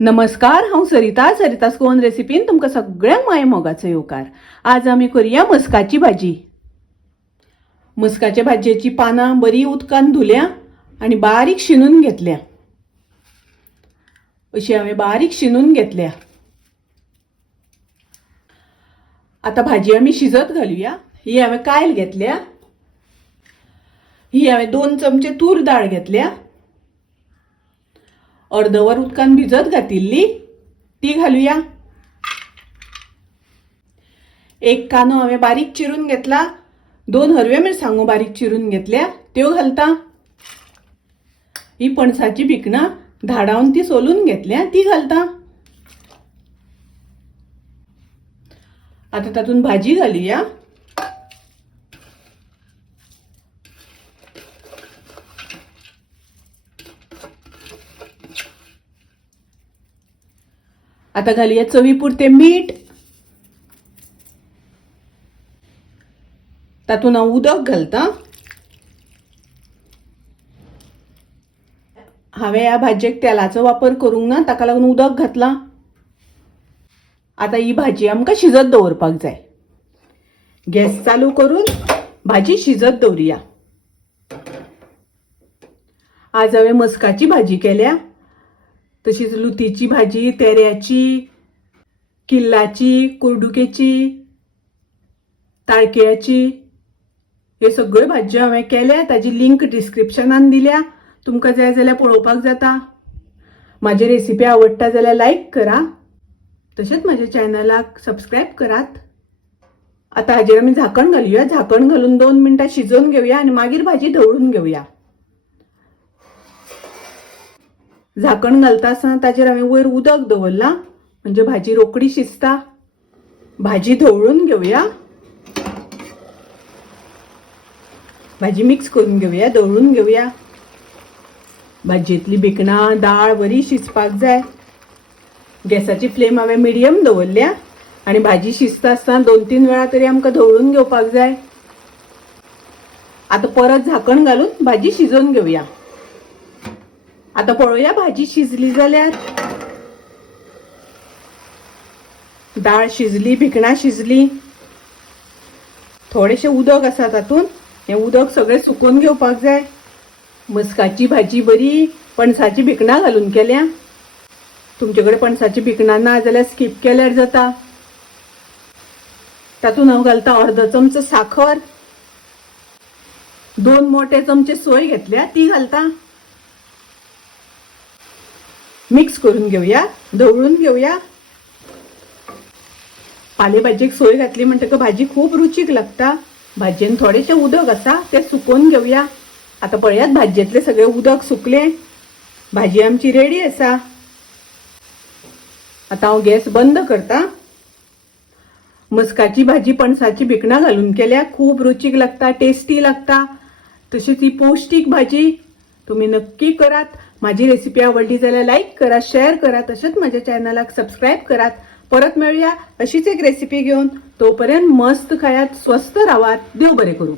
नमस्कार, हांव सरितास गोवन रेसिपीन तुमकां सगळ्यांक माये मोगाचो येवकार। आज आमी करूया मस्काची भाजी। मस्काच्या भाजयेची पानां बरी उदकान धुल्या आनी बारीक शिनून घेतल्या। अशी हांवें बारीक शिनून घेतल्या। आता भाजी आमी शिजत घालुया। ही हांवें कायल घेतल्या। ही हांवें 2 चमचे तूर डाळ घेतल्या। अर्धवर उदकान भिजत घातिल्ली ती घालुया। एक कांदो हांवें बारीक चिरून घेतला। 2 हरव्यो मिरसांगो बारीक चिरून घेतल्या त्यो घालता। ही पणसाची भिकणां धाडावन ती सोलून घेतल्या ती घालता। आता तातून भाजी घालुया। आता घालुया चवीपुरते मीठ। तातून हांव उदक घालता। हांवें ह्या भाजयेक तेलाचो वापर करूंक ना, ताका लागून उदक घातला। आता ही भाजी आमकां शिजत दवरपाक जाय। गॅस चालू करून भाजी शिजत दवरुया। आज हांवें मस्काची भाजी केल्या, तशीच लुतीची भाजी, तेऱ्याची, किल्लाची, कुर्डुकेची, ताळकिळ्याची, हे सगळ्यो भाजयो हांवें केल्या। ताजी लिंक डिस्क्रिप्शनान दिल्या, तुमकां जाय जाल्यार पळोवपाक जाता। म्हाजी रेसिपी आवडटा जाल्यार लायक करा, तशेंच म्हाज्या चॅनलाक सबस्क्रायब करात। आता हाजेर आमी झाकण घालुया। झाकण घालून 2 मिनटां शिजोवन घेवया आनी मागीर भाजी ढवळून घेवया। झाकण घालता आसतना ताजेर हांवें वयर उदक दवरला, म्हणजे भाजी रोखडी शिजता। भाजी ढवळून घेवया। भाजी मिक्स करून घेवया, ढवळून घेवया। भाजयेतली भिकणां दाळ बरी शिजपाक जाय। गॅसाची फ्लेम हांवें मिडियम दवरल्या आनी भाजी शिजता आसतना 2-3 वेळा तरी आमकां ढवळून घेवपाक जाय। आता परत झाकण घालून भाजी शिजोवन घेवया। आता पळोवया भाजी शिजली जाल्यार। दाळ शिजली, भिकणां शिजली। थोडेशें उदक आसा तातून, हें उदक सगळें सुकोवन घेवपाक जाय। मस्काची भाजी बरी पणसाची भिकणां घालून केल्या। तुमचे कडेन पणसाची भिकणां ना जाल्यार स्किप केल्यार जाता। तातून हांव घालता अर्धो चमचो साखर, 2 मोठे चमचे सोय घेतल्या ती घालता। मिक्स करून घेवया, ढवळून घेवया। पालेभाजयेक सोय घातली म्हणटकच भाजी खूब रुचीक लागता। भाजयेन थोडेशें उदक आसा तें सुकोवन घेवया। आता पळयात भाजयेतले सगळे उदक सुकले। भाजी आमची रेडी आसा। आता हांव गॅस बंद करता। मस्काची भाजी पणसाची भिकणां घालून केल्या, खूब रुचीक लागता, टेस्टी लागता। तशीच ही पौष्टिक भाजी तुम्ही नक्की करात। माझी रेसिपी आवडली जाल्यार लाईक करा, शेअर करा, तसेच माझ्या चॅनलाक सबस्क्राईब करात। परत मिळूया अशीच एक रेसिपी घेऊन। तोपर्यंत मस्त खायात, स्वस्थ राहात। देव बरे करू।